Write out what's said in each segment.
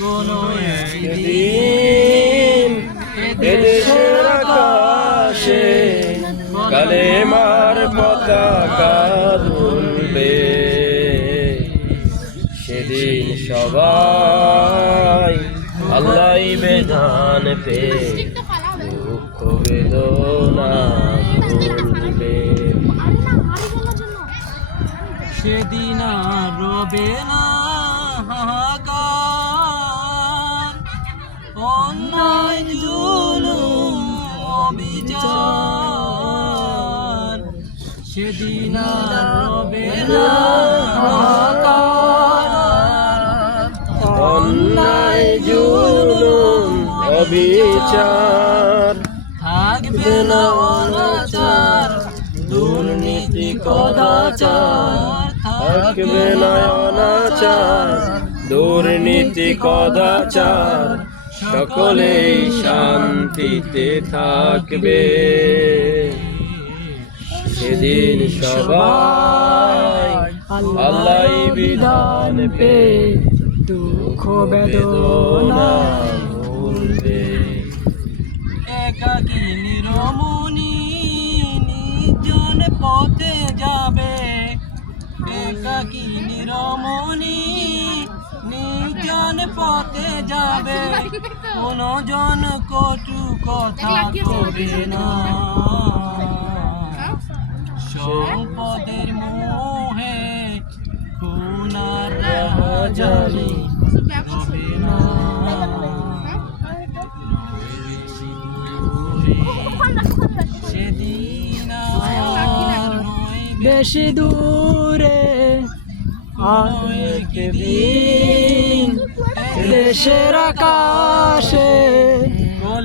কোনো একদিন এদেশের আকাশে কালেমার পতাকা দুলবে, সেদিন সবাই আল্লাহই বিধান পে দুঃখ বেদনা ভুলবে। সেদিন আর রবে না হাহাকার, অন্যায় জুলুম অবিচার। সেদিন আর রবে না হাহাকার, অন্যায় জুলুম অবিচার। থাকবে না অনাচার, দুর্নীতি কদাচার। থাকবে না অনাচার, দুর্নীতি কদাচার। সকলেই শান্তিতে থাকবে, সেদিন সবাই আল্লাহই বিধান পে দুঃখ বেদনা ভুলবে। একাকিনী রমণী নির্জন পথে যাবে, একাকিনী রমণী নির্জন পথে যাবে। কোনো জন কটু কথা কবে না, সম্পদের মোহে খুনার রাহাজানি হবে না। সেদিন আর বেশি দূরে, একদিন দেশের আকাশে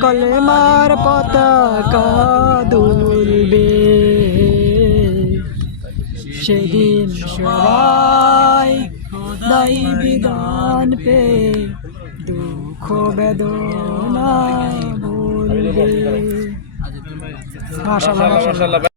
কলেমার পতাকা দুলবে, সেদিন সবাই খোদাই বিধান পে দুঃখ বেদনা ভুলবে। মাশাআল্লাহ।